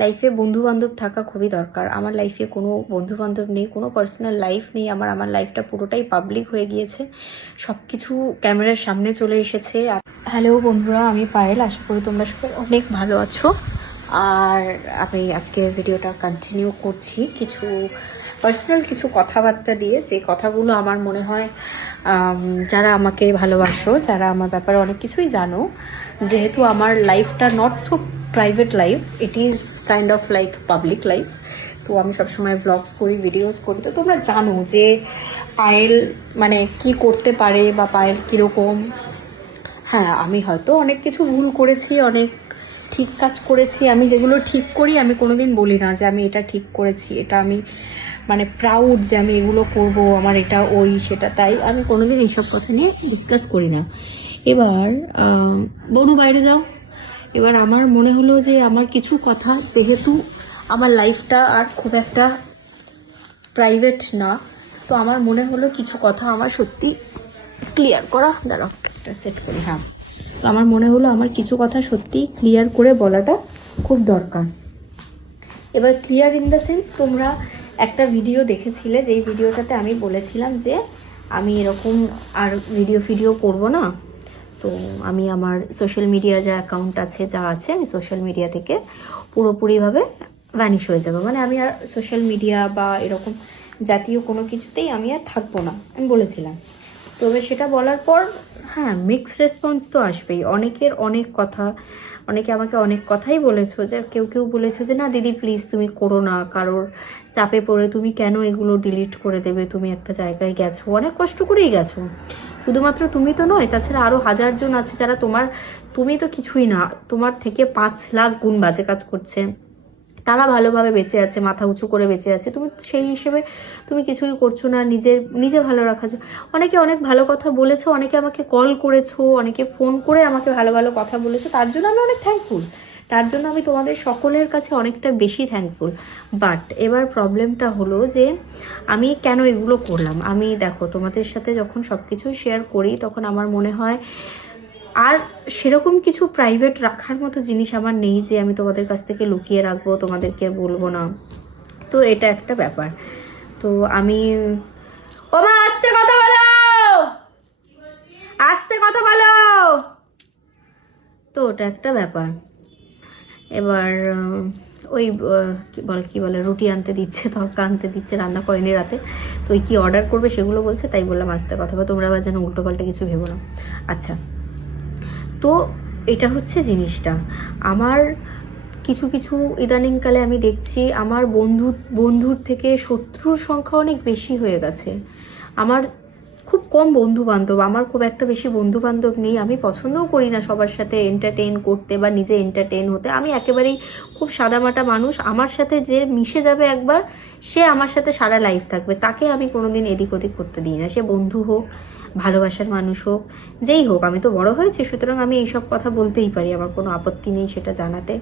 লাইফে বন্ধু বান্ধব থাকা খুবই দরকার। আমার লাইফে কোনো বন্ধু বান্ধব নেই, কোনো পার্সোনাল লাইফ নেই। আমার আমার লাইফটা পুরোটাই পাবলিক হয়ে গিয়েছে। সব কিছু ক্যামেরার সামনে চলে এসেছে। হ্যালো বন্ধুরা, আমি পায়েল। আশা করি তোমরা সবাই অনেক ভালো আছো। আর আমি আজকে ভিডিওটা কন্টিনিউ করছি। কিছু পার্সোনাল কিছু কথাবার্তা দিয়ে। যে কথাগুলো আমার মনে হয় যারা আমাকে ভালোবাসো, যারা আমার ব্যাপারে অনেক কিছুই জানো, যেহেতু আমার লাইফটা not so private life it is kind of like public life তো আমি সবসময় ব্লগস করি ভিডিওস করি। তো তোমরা জানো যে পায়েল মানে কি করতে পারে বা পায়েল কীরকম? হ্যাঁ আমি হয়তো অনেক কিছু ভুল করেছি, অনেক ঠিক কাজ করেছি। আমি যেগুলো ঠিক করি, আমি কোনোদিন বলি না যে আমি এটা ঠিক করেছি। এটা আমি মানে প্রাউড যে আমি এগুলো করব, আমার এটা ওই, সেটা তাই। আমি কোনোদিন এইসব কথা নিয়ে ডিসকাস করি না। এবার বনু বাইরে যাও। এবার আমার মনে হলো যে আমার কিছু কথা যেহেতু আমার লাইফটা আর খুব একটা প্রাইভেট না, তো আমার মনে হলো কিছু কথা আমার সত্যি ক্লিয়ার করা এটা সেট করি হ্যাঁ। তো আমার মনে হলো আমার কিছু কথা সত্যি ক্লিয়ার করে বলাটা খুব দরকার। এবার ক্লিয়ার ইন দ্য সেন্স তোমরা একটা ভিডিও দেখেছিলে, যেই ভিডিওটাতে আমি বলেছিলাম যে আমি এরকম আর ভিডিও ফিডিও করব না। তো আমি আমার সোশ্যাল মিডিয়া যা অ্যাকাউন্ট আছে, যা আছে, আমি সোশ্যাল মিডিয়া থেকে পুরোপুরিভাবে ভ্যানিশ হয়ে যাব। মানে আমি আর সোশ্যাল মিডিয়া বা এরকম জাতীয় কোনো কিছুতেই আমি আর থাকব না, আমি বলেছিলাম। তবে সেটা বলার পর হ্যাঁ মিক্স রেসপন্স তো আসবেই। অনেকের অনেক কথা, অনেকে আমাকে অনেক কথাই বলেছ যে, কেউ কেউ বলেছ যে, না, দিদি প্লিজ তুমি করো না। কারোর চাপে পড়ে তুমি কেন এগুলো ডিলিট করে দেবে? তুমি একটা জায়গায় গেছো। অনেক কষ্ট করেই গেছো। শুধুমাত্র তুমি তো নয়, তাছাড়া আরও হাজারজন আছে যারা তোমার, তুমি তো কিছুই না, তোমার থেকে পাঁচ লাখ গুণ বাজে কাজ করছে। তারা ভালোভাবে বেঁচে আছে, মাথা উঁচু করে বেঁচে আছে। তুমি সেই হিসেবে তুমি কিছুই করছ না, নিজের, নিজে ভালো রাখা অনেকে অনেক ভালো কথা বলেছ, অনেকে আমাকে কল করেছ, অনেকে ফোন করে আমাকে ভালো ভালো কথা বলেছ, তার জন্য আমি অনেক থ্যাঙ্কফুল তার জন্য আমি তোমাদের সকলের কাছে অনেকটা বেশি থ্যাঙ্কফুল বাট এবার প্রবলেমটা হলো যে, আমি কেন এগুলো করলাম? আমি দেখো, তোমাদের সাথে যখন সব কিছুই শেয়ার করি, তখন আমার মনে হয়, আর সেরকম কিছু প্রাইভেট রাখার মতো জিনিস আমার নেই যে আমি তোমাদের কাছ থেকে লুকিয়ে রাখব, তোমাদেরকে বলব না। তো এটা একটা ব্যাপার। তো আমি ও মা আস্তে কথা বলো! আস্তে কথা বলো! তো ওটা একটা ব্যাপার। এবার ওই কী বলে, কি বলে, রুটি আনতে দিচ্ছে, তরকা আনতে দিচ্ছে, রান্না করেনি রাতে। তো ওই কি অর্ডার করবে সেগুলো বলছে, তাই বললাম আস্তে কথা, বা তোমরা আবার যেন উল্টো পাল্টা কিছু ভেবো না। আচ্ছা। তো এটা হচ্ছে জিনিসটা। আমার কিছু কিছু ইদানিংকালে আমি দেখছি, আমার বন্ধু, বন্ধুর থেকে শত্রুর সংখ্যা অনেক বেশি হয়ে গেছে। আমার কম বন্ধু বান্ধব আমার খুব একটা বেশি বন্ধু বান্ধব নেই, আমি পছন্দও করি না সবার সাথে এন্টারটেইন করতে বা নিজে এন্টারটেইন হতে। আমি একেবারেই খুব সাদামাটা মানুষ, আমার সাথে যে মিশে যাবে একবার, সে আমার সাথে সারা লাইফ থাকবে। তাকে আমি কোনোদিন এদিক ওদিক করতে দিই না। সে বন্ধু হোক, ভালোবাসার মানুষ হোক, যেই হোক, আমি তো বড় হয়েছি, সুতরাং আমি এইসব কথা বলতেই পারি, আমার কোনো আপত্তি নেই সেটা জানাতে,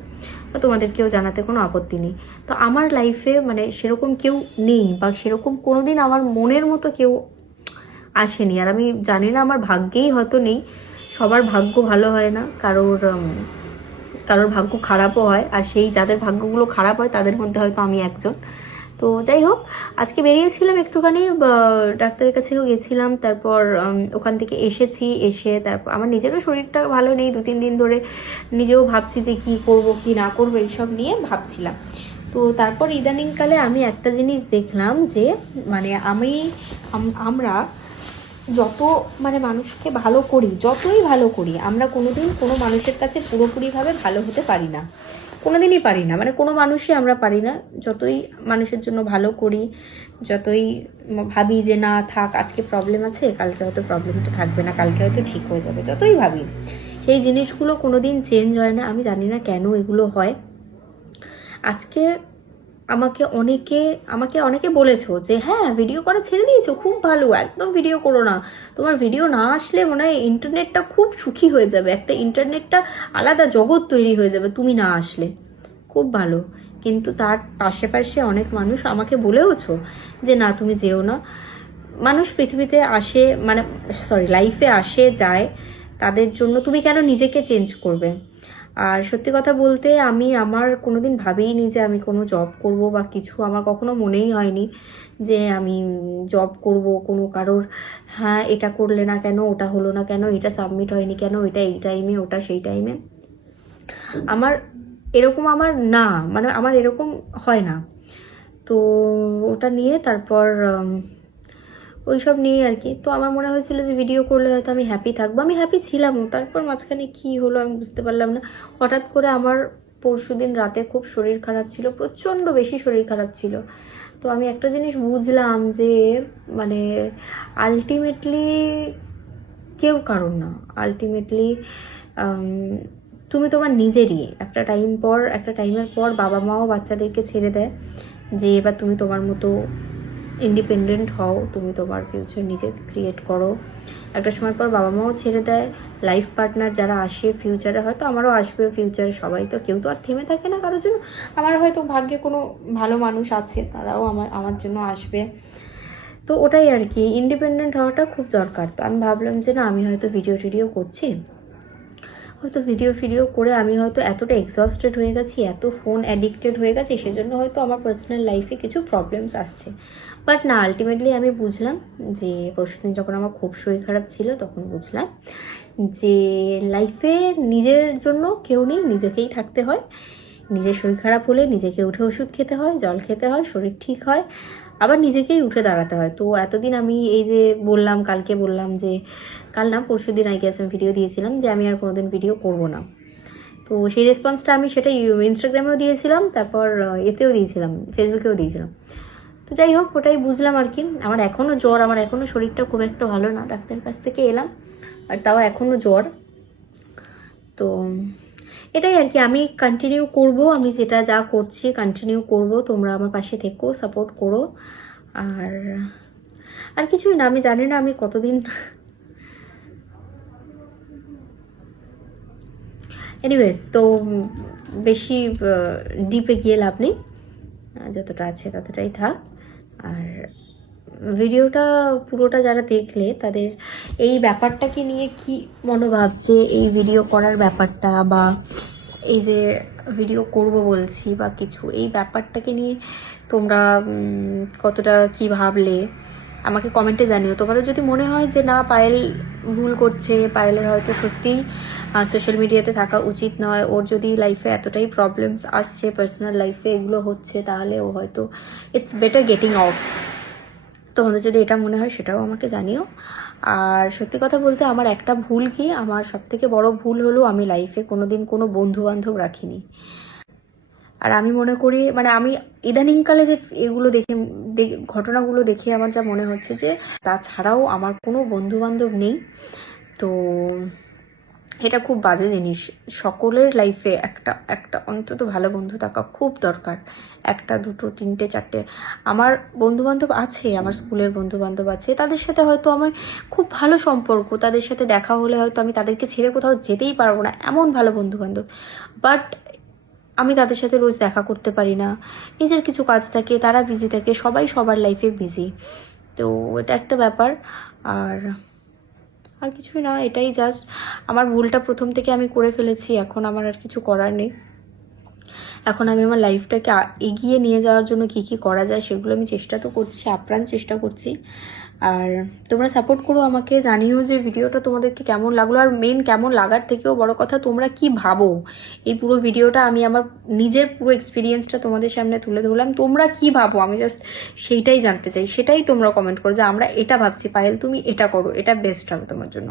বা তোমাদেরকেও জানাতে কোনো আপত্তি নেই। তো আমার লাইফে মানে সেরকম কেউ নেই, বা সেরকম কোনোদিন আমার মনের মতো কেউ আসেনি। আর আমি জানি না, আমার ভাগ্যেই হয়তো নেই। সবার ভাগ্য ভালো হয় না, কারোর কারোর ভাগ্য খারাপও হয়। আর সেই যাদের ভাগ্যগুলো খারাপ হয়, তাদের মধ্যে হয়তো আমি একজন। তো যাই হোক, আজকে বেরিয়েছিলাম একটুখানি ডাক্তারের কাছেও গেছিলাম। তারপর ওখান থেকে এসেছি, এসে তারপর, আমার নিজেরও শরীরটা ভালো নেই। দু তিন দিন ধরে নিজেও ভাবছি যে কি করব, কি না করব, এইসব নিয়ে ভাবছিলাম। তো তারপর ইদানিংকালে আমি একটা জিনিস দেখলাম যে মানে আমি, আমরা যত মানে মানুষকে ভালো করি, যতই ভালো করি, আমরা কোনোদিন কোনো মানুষের কাছে পুরোপুরিভাবে ভালো হতে পারি না। কোনোদিনই পারি না। মানে কোনো মানুষই আমরা পারি না। যতই মানুষের জন্য ভালো করি, যতই ভাবি যে না, থাক, আজকে প্রবলেম আছে, কালকে হয়তো প্রবলেমটা থাকবে না, কালকে হয়তো ঠিক হয়ে যাবে, যতই ভাবি। সেই জিনিসগুলো কোনোদিন চেঞ্জ হয় না। আমি জানি না কেন এগুলো হয়। আজকে আমাকে অনেকে আমাকে অনেকে বলেছ যে হ্যাঁ ভিডিও করা ছেড়ে দিয়েছ, খুব ভালো, একদম ভিডিও করো না। তোমার ভিডিও না আসলে মনে হয় ইন্টারনেটটা খুব সুখী হয়ে যাবে। একটা ইন্টারনেটটা আলাদা জগৎ তৈরি হয়ে যাবে, তুমি না আসলে। খুব ভালো। কিন্তু তার পাশে পাশে অনেক মানুষ আমাকে বলেওছো যে, না, তুমি যেও না। মানুষ পৃথিবীতে আসে মানে সরি লাইফে আসে, যায়, তাদের জন্য তুমি কেন নিজেকে চেঞ্জ করবে? আর সত্যি কথা বলতে আমি আমার কোনোদিন ভাবিনি যে আমি কোনো জব করব বা কিছু আমার কখনো মনেই হয়নি যে আমি জব করব কোনো কারোর হ্যাঁ এটা করলে না কেন, ওটা হলো না কেন, এটা সাবমিট হয়নি কেন, এটা এই টাইমে ওটা সেই টাইমে আমার এরকম আমার না মানে আমার এরকম হয় না। তো ওটা নিয়ে তারপর উম, ওইসব নিয়ে আর কি। তো আমার মনে হয়েছিল যে ভিডিও করলে হয়তো আমি হ্যাপি থাকব। আমি হ্যাপি ছিলামও তারপর মাঝখানে কি হলো আমি বুঝতে পারলাম না। হঠাৎ করে আমার পরশুদিন রাতে খুব শরীর খারাপ ছিল প্রচণ্ড বেশি শরীর খারাপ ছিল। তো আমি একটা জিনিস বুঝলাম যে মানে আলটিমেটলি কেউ কারণ না। আলটিমেটলি তুমি তোমার নিজেরই। একটা টাইম পর একটা টাইমের পর বাবা মাও বাচ্চাদেরকে ছেড়ে দেয় যে এবার তুমি তোমার মতো ইন্ডিপেন্ডেন্ট হও, তুমি তোমার ফিউচার নিজে ক্রিয়েট করো। একটা সময় পর বাবা মাও ছেড়ে দেয় লাইফ পার্টনার যারা আসে ফিউচারে হয়তো আমারও আসবে ফিউচারে সবাই তো, কেউ তো আর থেমে থাকে না কারোর জন্য। আমার হয়তো ভাগ্যে কোনো ভালো মানুষ আছে, তারাও আমার আমার জন্য আসবে। তো ওটাই আর কি ইন্ডিপেন্ডেন্ট হওয়াটা খুব দরকার। তো আমি ভাবলাম যে না, আমি হয়তো ভিডিও টিডিও করছি। হয়তো ভিডিও ফিডিও করে আমি হয়তো এতটা এক্সস্টেড হয়ে গেছি, এত ফোন অ্যাডিক্টেড হয়ে গেছি, সেজন্য হয়তো আমার পার্সোনাল লাইফে কিছু প্রবলেমস আসছে। বাট না আলটিমেটলি আমি বুঝলাম যে পরশুদিন যখন আমার খুব শরীর খারাপ ছিল তখন বুঝলাম যে লাইফে নিজের জন্য কেউ নেই, নিজেকেই থাকতে হয়। নিজের শরীর খারাপ হলে নিজেকে উঠে ওষুধ খেতে হয়, জল খেতে হয়, শরীর ঠিক হয়, আবার নিজেকেই উঠে দাঁড়াতে হয়। তো এতদিন আমি এই যে বললাম, কালকে বললাম যে, কাল না পরশু দিন আগে আমি ভিডিও দিয়েছিলাম যে আমি আর কোনোদিন ভিডিও করব না। তো সেই রেসপন্সটা আমি সেটা ইনস্টাগ্রামেও দিয়েছিলাম, তারপর এতেও দিয়েছিলাম ফেসবুকেও দিয়েছিলাম। তো যাই হোক, ওটাই বুঝলাম আর কি। আমার এখনও জ্বর, আমার এখনও শরীরটা খুব একটা ভালো না, ডাক্তারের কাছ থেকে এলাম, আর তাও এখনও জ্বর। তো এটাই আর কি, আমি কন্টিনিউ করব, আমি যেটা যা করছি কন্টিনিউ করব, তোমরা আমার পাশে থেকো সাপোর্ট করো। আর আর কিছুই না, আমি জানি না আমি কতদিন এনিওয়েজ তো বেশি ডিপে গিয়ে লাভ নেই, যতটা আছে ততটাই থাক। ভিডিওটা পুরোটা যারা দেখলে তাদের এই ব্যাপারটাকে নিয়ে কি মনোভাব যে এই ভিডিও করার ব্যাপারটা বা এই যে ভিডিও করব বলছি বা কিছু, এই ব্যাপারটাকে নিয়ে তোমরা কতটা কি ভাবলে আমাকে কমেন্টে জানিও। তোমাদের যদি মনে হয় যে না, পায়েল ভুল করছে, পায়েলের হয়তো সত্যিই সোশ্যাল মিডিয়াতে থাকা উচিত নয়। ওর যদি লাইফে এতটাই প্রবলেমস আসছে পার্সোনাল লাইফে এগুলো হচ্ছে, তাহলে ও হয়তো ইটস বেটার গেটিং অফ তোমাদের যদি এটা মনে হয় সেটাও আমাকে জানিও। আর সত্যি কথা বলতে আমার একটা ভুল কি, আমার সব থেকে বড় ভুল হলো আমি লাইফে কোনো দিন কোনো বন্ধু বান্ধব রাখিনি। আর আমি মনে করি মানে আমি ইদানিংকালে যে এগুলো দেখে ঘটনাগুলো দেখে আমার যা মনে হচ্ছে যে, তাছাড়াও আমার কোনো বন্ধু বান্ধব নেই। তো এটা খুব বাজে জিনিস। সকলের লাইফে একটা একটা অন্তত ভালো বন্ধু থাকা খুব দরকার। একটা, দুটো, তিনটে, চারটে। আমার বন্ধু বান্ধব আছে, আমার স্কুলের বন্ধু বান্ধব আছে। তাদের সাথে হয়তো আমার খুব ভালো সম্পর্ক। তাদের সাথে দেখা হলে হয়তো আমি তাদেরকে ছেড়ে কোথাও যেতেই পারব না, এমন ভালো বন্ধু বান্ধব বাট আমি তাদের সাথে রোজ দেখা করতে পারি না। নিজের কিছু কাজ থাকে, তারা বিজি থাকে, সবাই সবার লাইফে বিজি তো এটা একটা ব্যাপার। আর আর কিছুই না, এটাই জাস্ট আমার ভুলটা প্রথম থেকে আমি করে ফেলেছি, এখন আমার আর কিছু করার নেই। এখন আমি আমার লাইফটাকে এগিয়ে নিয়ে যাওয়ার জন্য কি কি করা যায় সেগুলো আমি চেষ্টা তো করছি, আপ্রাণ চেষ্টা করছি। আর তোমরা সাপোর্ট করো আমাকে, জানিও যে ভিডিওটা তোমাদেরকে কেমন লাগল। আর মেন কেমন লাগার থেকেও বড় কথা, তোমরা কি ভাবো? এই পুরো ভিডিওটা আমি আমার নিজের পুরো এক্সপিরিয়েন্সটা তোমাদের সামনে তুলে ধরলাম। তোমরা কি ভাবো? আমি জাস্ট সেইটাই জানতে চাই। সেটাই তোমরা কমেন্ট করো যে আমরা এটা ভাবছি, পায়েল তুমি এটা করো, এটা বেস্ট হবে তোমার জন্য।